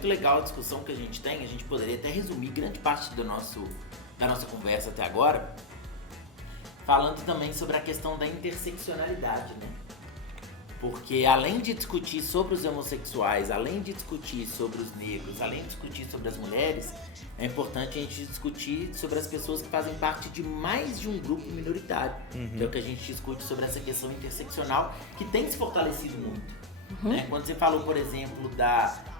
muito legal a discussão que a gente tem. A gente poderia até resumir grande parte da nossa conversa até agora, falando também sobre a questão da interseccionalidade, né? Porque além de discutir sobre os homossexuais, além de discutir sobre os negros, além de discutir sobre as mulheres, é importante a gente discutir sobre as pessoas que fazem parte de mais de um grupo minoritário. Que é o que a gente discute sobre essa questão interseccional, que tem se fortalecido muito. Né? Quando você falou, por exemplo,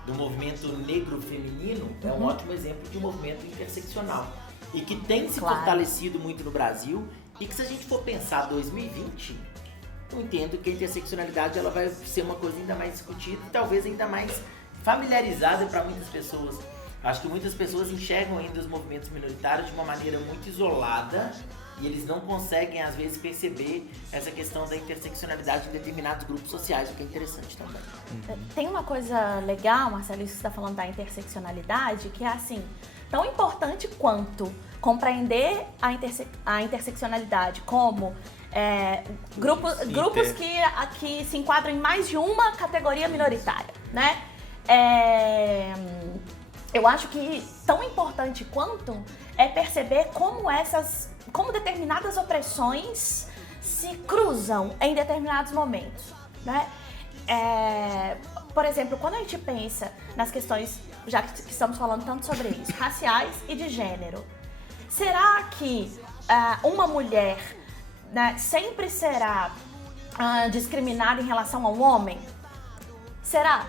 do movimento negro feminino, é um ótimo exemplo de um movimento interseccional. E que tem se fortalecido muito no Brasil, e que se a gente for pensar 2020... eu entendo que a interseccionalidade ela vai ser uma coisa ainda mais discutida e talvez ainda mais familiarizada para muitas pessoas. Acho que muitas pessoas enxergam ainda os movimentos minoritários de uma maneira muito isolada e eles não conseguem, às vezes, perceber essa questão da interseccionalidade em determinados grupos sociais, o que é interessante também. Tem uma coisa legal, Marcelo, isso que você está falando da interseccionalidade, que é assim, tão importante quanto compreender a interseccionalidade como grupos que se enquadram em mais de uma categoria minoritária, né? Eu acho que tão importante quanto é perceber como determinadas opressões se cruzam em determinados momentos, né? Por exemplo, quando a gente pensa nas questões, já que estamos falando tanto sobre isso, raciais e de gênero, será que uma mulher, né, sempre será discriminada em relação a um homem? Será?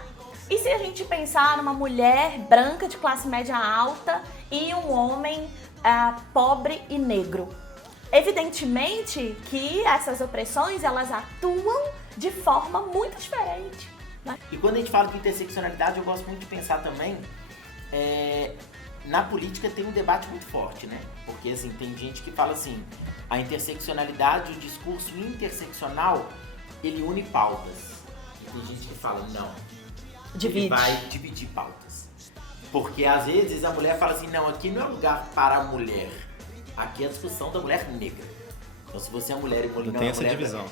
E se a gente pensar numa mulher branca de classe média alta e um homem pobre e negro? Evidentemente que essas opressões, elas atuam de forma muito diferente, né? E quando a gente fala de interseccionalidade, eu gosto muito de pensar também, na política tem um debate muito forte, né? Porque assim, tem gente que fala assim, a interseccionalidade, o discurso interseccional, ele une pautas. E tem gente que fala, não, ele vai dividir pautas. Porque às vezes a mulher fala assim, não, aqui não é lugar para a mulher, aqui é a discussão da mulher negra. Então se você é mulher e mulher... Não tem essa divisão.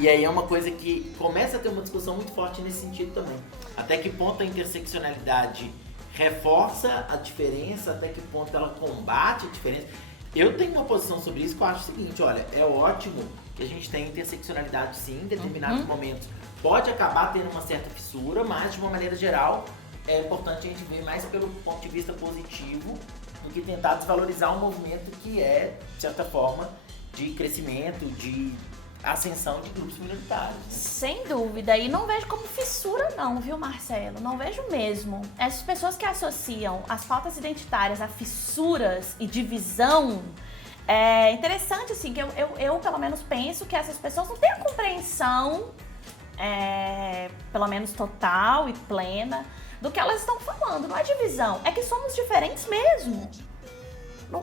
E aí é uma coisa que começa a ter uma discussão muito forte nesse sentido também. Até que ponto a interseccionalidade reforça a diferença, até que ponto ela combate a diferença. Eu tenho uma posição sobre isso que eu acho o seguinte, olha, é ótimo que a gente tenha interseccionalidade sim, em determinados momentos. Pode acabar tendo uma certa fissura, mas de uma maneira geral é importante a gente ver mais pelo ponto de vista positivo do que tentar desvalorizar um movimento que é, de certa forma, de crescimento, de ascensão de grupos minoritários. Né? Sem dúvida, e não vejo como fissura não, viu, Marcelo? Não vejo mesmo. Essas pessoas que associam as pautas identitárias a fissuras e divisão, é interessante, assim, que eu pelo menos penso que essas pessoas não têm a compreensão, pelo menos total e plena, do que elas estão falando. Não é divisão, é que somos diferentes mesmo.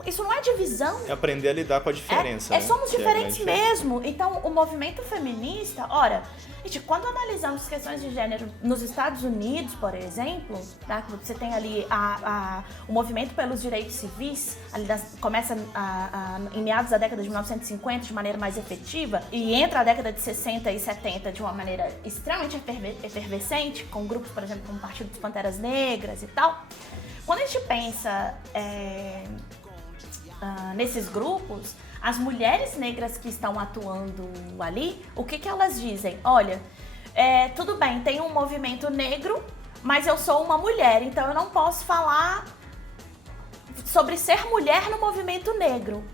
Isso não é divisão. É aprender a lidar com a diferença. Somos diferentes mesmo. Então, o movimento feminista, ora, gente, quando analisamos questões de gênero nos Estados Unidos, por exemplo, tá? Você tem ali o movimento pelos direitos civis, ali começa em meados da década de 1950 de maneira mais efetiva e entra a década de 60 e 70 de uma maneira extremamente efervescente, com grupos, por exemplo, como o Partido dos Panteras Negras e tal. Quando a gente pensa nesses grupos, as mulheres negras que estão atuando ali, o que elas dizem? Olha, tudo bem, tem um movimento negro, mas eu sou uma mulher, então eu não posso falar sobre ser mulher no movimento negro.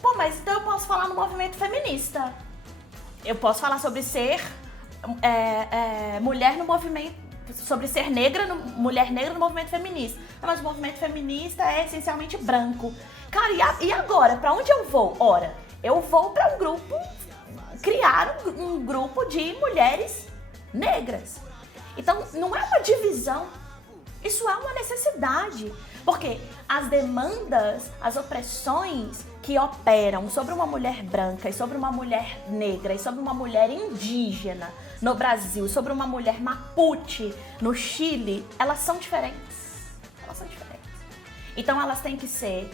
Pô, mas então eu posso falar no movimento feminista. Eu posso falar sobre ser mulher no movimento, sobre ser mulher negra no movimento feminista. Mas o movimento feminista é essencialmente branco. Cara, e agora? Pra onde eu vou? Ora, eu vou pra um grupo, criar um grupo de mulheres negras. Então, não é uma divisão, isso é uma necessidade. Porque as demandas, as opressões que operam sobre uma mulher branca e sobre uma mulher negra e sobre uma mulher indígena no Brasil, sobre uma mulher mapuche no Chile, elas são diferentes. Elas são diferentes. Então, elas têm que ser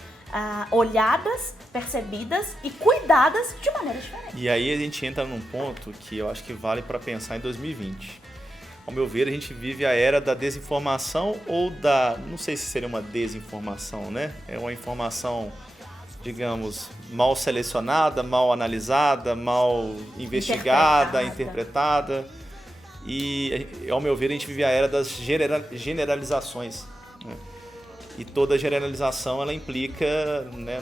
olhadas, percebidas e cuidadas de maneira diferente. E aí a gente entra num ponto que eu acho que vale para pensar em 2020. ao meu ver, a gente vive a era da desinformação ou da... Não sei se seria uma desinformação, né? É uma informação, digamos, mal selecionada, mal analisada, mal investigada, interpretada. E, ao meu ver, a gente vive a era das generalizações, né? E toda generalização, ela implica, né,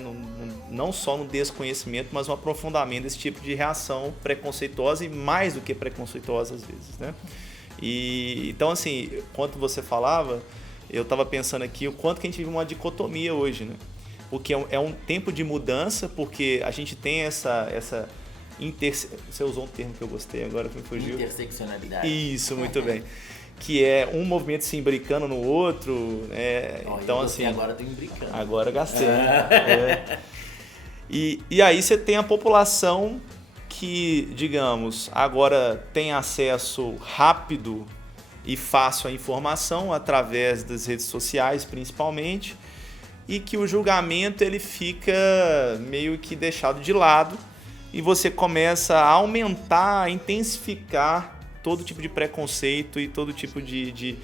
não só no desconhecimento, mas no aprofundamento desse tipo de reação preconceituosa e mais do que preconceituosa às vezes, né? E, então, assim, enquanto você falava, eu estava pensando aqui o quanto que a gente vive uma dicotomia hoje, né? Porque é um tempo de mudança, porque a gente tem essa você usou um termo que eu gostei agora, que me fugiu. Interseccionalidade. Isso, muito bem. Que é um movimento se imbricando no outro. Então, assim, agora tô imbricando. Agora eu gastei. E aí você tem a população que, digamos, agora tem acesso rápido e fácil à informação através das redes sociais, principalmente, e que o julgamento ele fica meio que deixado de lado e você começa a aumentar, a intensificar todo tipo de preconceito e todo tipo de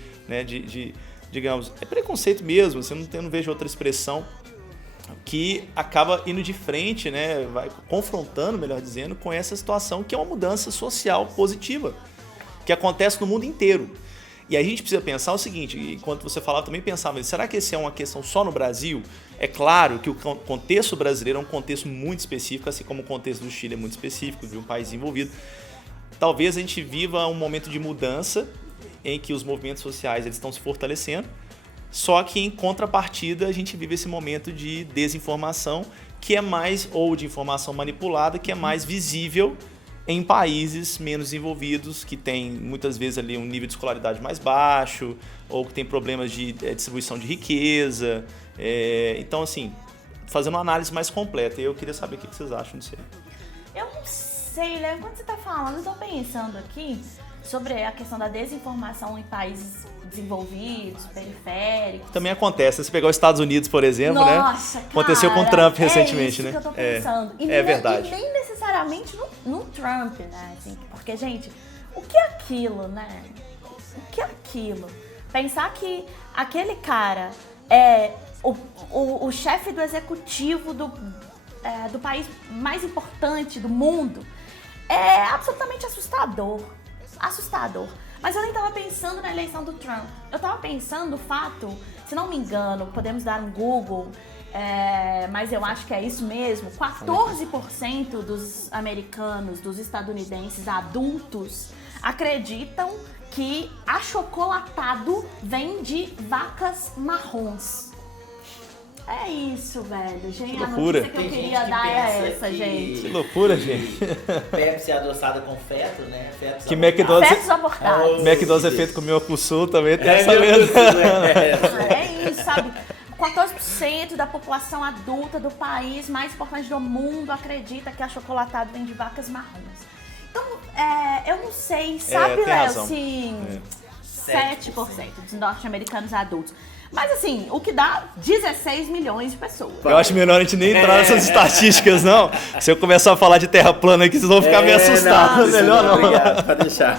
digamos, é preconceito mesmo, você não vejo outra expressão, que acaba indo de frente, né, vai confrontando, melhor dizendo, com essa situação que é uma mudança social positiva, que acontece no mundo inteiro. E aí a gente precisa pensar o seguinte, enquanto você falava, eu também pensava, será que essa é uma questão só no Brasil? É claro que o contexto brasileiro é um contexto muito específico, assim como o contexto do Chile é muito específico, de um país desenvolvido. Talvez a gente viva um momento de mudança em que os movimentos sociais eles estão se fortalecendo, só que em contrapartida a gente vive esse momento de desinformação, que é mais, ou de informação manipulada, que é mais visível em países menos desenvolvidos, que tem muitas vezes ali um nível de escolaridade mais baixo, ou que tem problemas de distribuição de riqueza. Então, assim, fazendo uma análise mais completa, eu queria saber o que vocês acham disso aí. Eu não sei, né? Quando você está falando, eu estou pensando aqui sobre a questão da desinformação em países desenvolvidos, periféricos. Também acontece. Se pegar os Estados Unidos, por exemplo, nossa, né? Aconteceu com o Trump recentemente, né? né? É isso que eu tô pensando. É verdade. E nem necessariamente no Trump, né? Assim, porque, gente, o que é aquilo, né? O que é aquilo? Pensar que aquele cara é o chefe do executivo do país mais importante do mundo é absolutamente assustador. Assustador. Mas eu nem estava pensando na eleição do Trump. Eu estava pensando no fato, se não me engano, podemos dar um Google, mas eu acho que é isso mesmo, 14% dos americanos, dos estadunidenses adultos, acreditam que achocolatado vem de vacas marrons. É isso, velho. Gente, que loucura. A notícia que eu queria dar é essa, gente. Que loucura, gente. Pepsi adoçada com feto, né? Que McDonald's, fetos abortados. McDonald's é feito com Miocusul também, tem essa mesmo. É isso, sabe? 14% da população adulta do país mais importante do mundo acredita que achocolatado vem de vacas marrons. Então, eu não sei, sabe, Léo, se 7% dos norte-americanos adultos. Mas assim, o que dá 16 milhões de pessoas. Eu acho melhor a gente nem entrar nessas estatísticas, não. Se eu começar a falar de terra plana aqui, vocês vão ficar meio assustados. Melhor não. Obrigado, pode deixar.